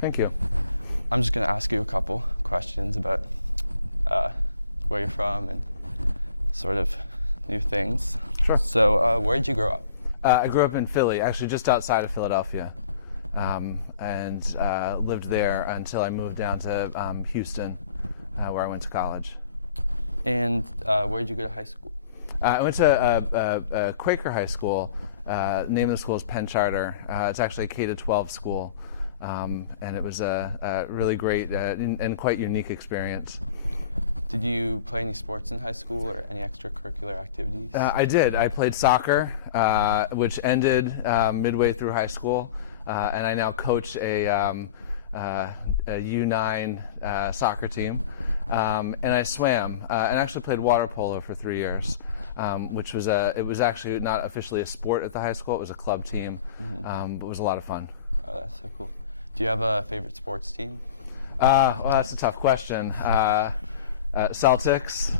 Thank you. Sure. I grew up in Philly, actually just outside of Philadelphia, and lived there until I moved down to Houston, where I went to college. Where did you go to high school? I went to a Quaker high school. The name of the school is Penn Charter. It's actually a K-12 school, and it was a really great and quite unique experience. Did you play any sports in high school or any extracurricular activities? I did. I played soccer, which ended midway through high school, and I now coach a U9 soccer team. And I swam, and actually played water polo for 3 years, which was it was actually not officially a sport at the high school. It was a club team, but it was a lot of fun. Do you have a favorite sports team? Well, that's a tough question. Celtics,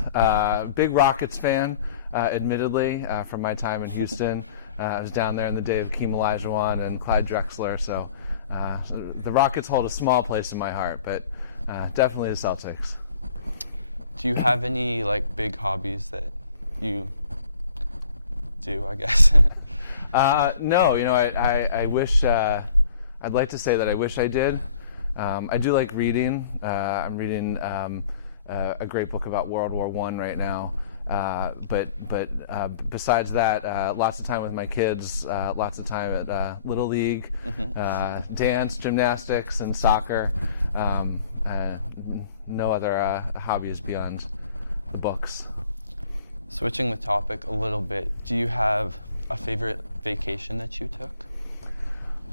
big Rockets fan, admittedly, from my time in Houston. I was down there in the day of Hakeem Olajuwon and Clyde Drexler, so the Rockets hold a small place in my heart, but definitely the Celtics. Do you have any big hobbies that No, I wish, I'd like to say that I wish I did. I do like reading. I'm reading a great book about World War I right now. But besides that, lots of time with my kids, lots of time at Little League, dance, gymnastics, and soccer. No other hobbies beyond the books. switching the topic a little bit? Do you have a favorite vacation that you took?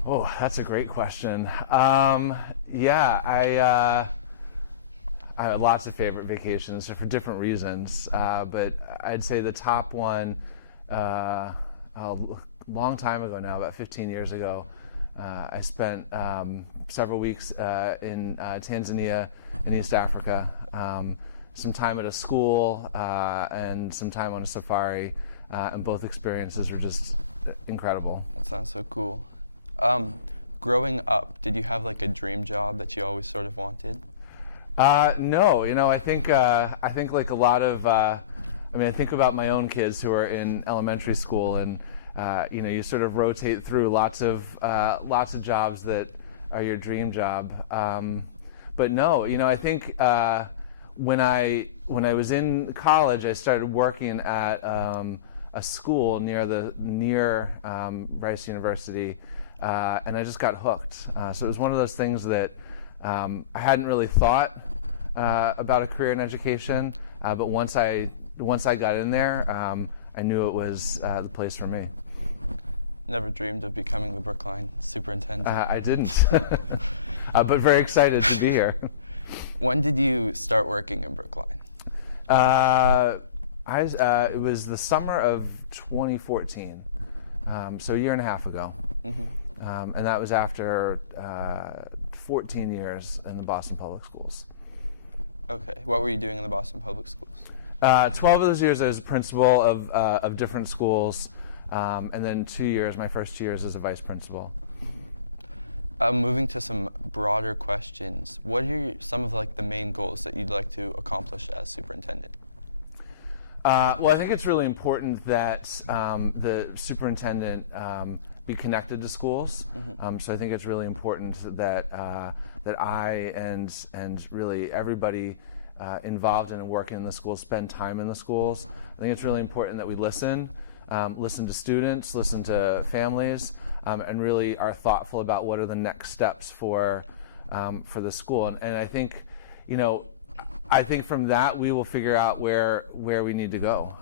Oh, that's a great question. Yeah, I have lots of favorite vacations for different reasons, but I'd say the top one, a long time ago now, about 15 years ago, I spent several weeks in Tanzania in East Africa, some time at a school and some time on a safari, and both experiences were just incredible. Growing up, did you talk about the dream job that you ever really wanted? No, I think like a lot of, I think about my own kids who are in elementary school, and you sort of rotate through lots of jobs that are your dream job. But no, I think when I was in college, I started working at a school near Rice University, and I just got hooked. So it was one of those things that I hadn't really thought about a career in education, but once I got in there, I knew it was the place for me. I didn't, but very excited to be here. When did you start working in Bott? It was the summer of 2014, so a year and a half ago, and that was after 14 years in the Boston Public Schools. What were you doing in Boston Public Schools? 12 of those years I was a principal of different schools, and then 2 years, my first 2 years as a vice principal. Thinking something broader question, what are you hoping goals that you're going to accomplish last year? Well, I think it's really important that the superintendent be connected to schools. So I think it's really important that I and really everybody involved in and working in the schools spend time in the schools. I think it's really important that we listen to students, listen to families, and really are thoughtful about what are the next steps for the school. And I think, from that we will figure out where we need to go.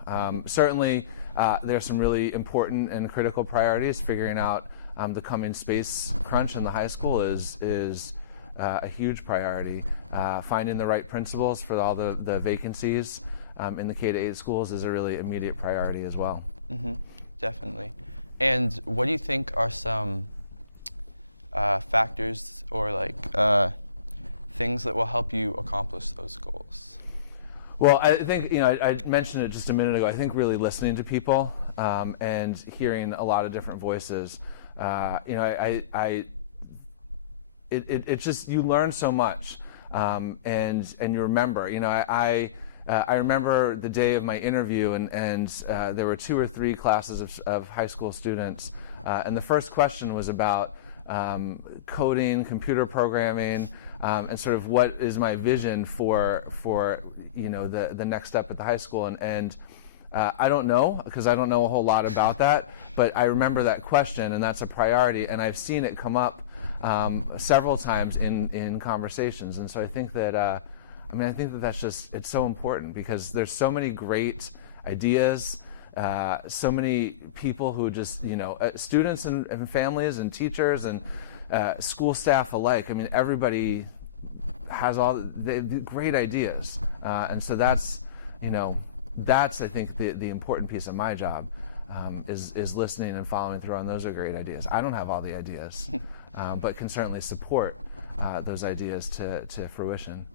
Certainly, there's some really important and critical priorities. Figuring out the coming space crunch in the high school is a huge priority. Finding the right principals for all the vacancies in the K-8 schools is a really immediate priority as well. What do you think of factors for what else can you accomplish for schools? Well, I think, I mentioned it just a minute ago. I think really listening to people and hearing a lot of different voices. It's just, you learn so much, and you remember. I remember the day of my interview, and there were 2 or 3 classes of high school students, and the first question was about coding, computer programming, and sort of what is my vision for the next step at the high school. And I don't know, because I don't know a whole lot about that, but I remember that question, and that's a priority, and I've seen it come up several times in conversations. And so I think that that's just, it's so important, because there's so many great ideas, so many people who just, students and families and teachers and school staff alike. I mean, everybody has the great ideas, and so that's I think the important piece of my job, is listening and following through on those are great ideas. I don't have all the ideas, but can certainly support those ideas to fruition.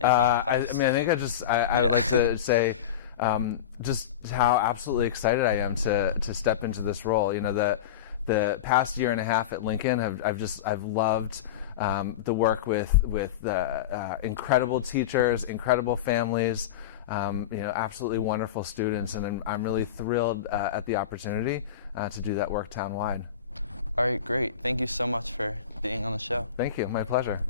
I think I would like to say just how absolutely excited I am to step into this role. The past year and a half at Lincoln, I've loved the work with the incredible teachers, incredible families, absolutely wonderful students, and I'm really thrilled at the opportunity to do that work townwide. Thank you. My pleasure.